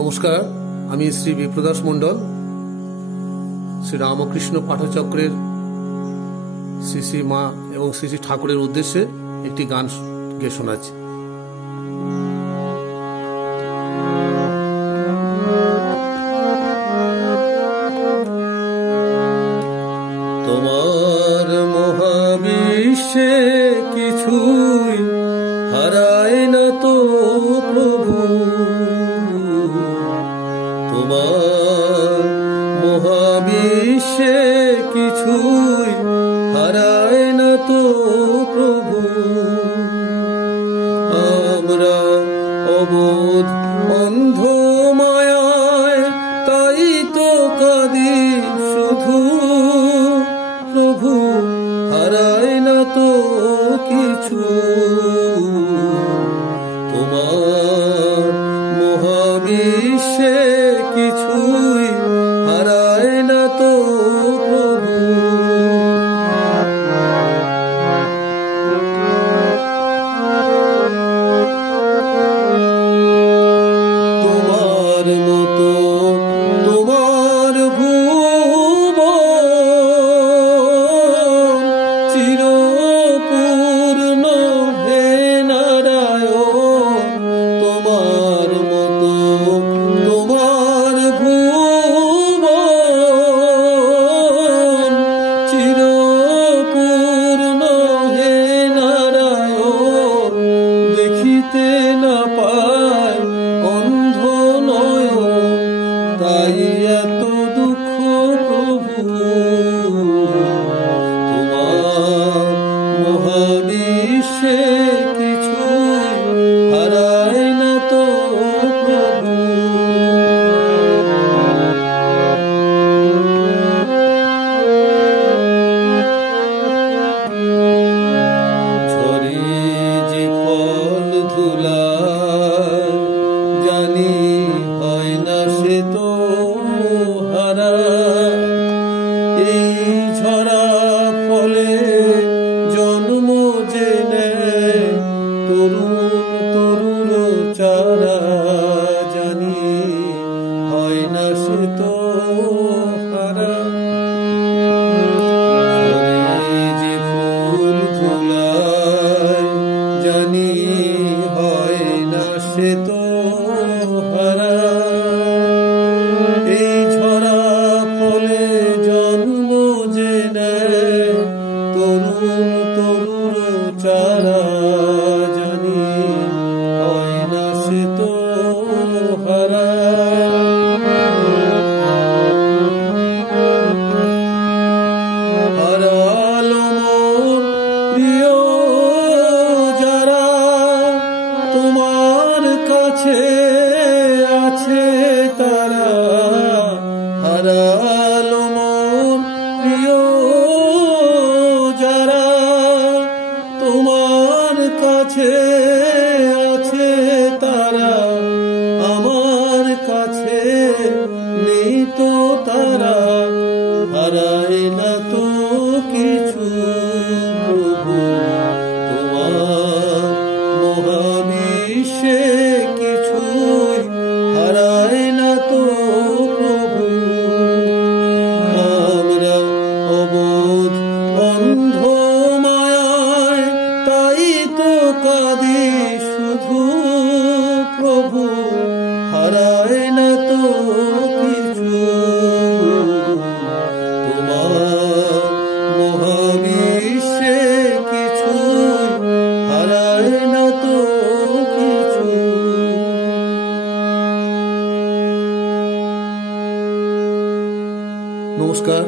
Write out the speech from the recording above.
নমস্কার, আমি শ্রী বিপ্রদাস মণ্ডল শ্রী রামকৃষ্ণ পাঠচক্রের শ্রী শ্রী মা এবং শ্রী শ্রী ঠাকুরের উদ্দেশ্যে একটি গান গেয়ে শোনাচ্ছি। তোমার মহাবিশ্বে কিছুই হারায় না তো প্রভু, তোমার মহাবিশ্বে কিছুই হারায় না তো প্রভু। আমরা অবোধ অন্ধ মায়ায় তাই তো কাঁদি শুধু, প্রভু হারায় না তো কিছু। তোমার মহাবিশ্বে কিছুই হারায় না তো প্রভু। তোমার মতো তোমার ভুবন চিরপূর্ণ হে নারায়ণ। তোমার মতো তোমার ভুবন চিরপূর্ণ হে নারায়ণ। দেখিতে না পায় অন্ধ নয়ন, তাই এত দুঃখ প্রভু। তোমার মহাবিশ্বে কিছুই হারায় না তো প্রভু। ঝরে যে ফল ধুলায় জানি হয় না সে তো হারা। এই ঝরা ফলে জন্ম যে নেয় তরুণ তরুণ চারা, জানি হয় না সে তো হারা। ঝরে যে ফুল ধুলায় জানি হয় না সে তো হারা। এই ঝরা ফলে জন্ম যে নেয় তরুণ তরুণ চারা, জানি হয় না সে তো হারা। হারালো মোর প্রিয় যারা, তোমার কাছে আছে তারা। হারালো মোর প্রিয় যারা, তোমার কাছে আছে তারা। আমার কাছে নেই তো তারা, হারায় না তো কিছু প্রভু। তোমার মহাবিশ্বে কিছুই হারায় না তো প্রভু। আমরা অবোধ অন্ধ মায়ায় তাই তো কাঁদি শুধু, প্রভু হারায় না তো কিছু। তোমার মহাবিশ্বে কিছুই হারায় না তো কিছু। নমস্কার।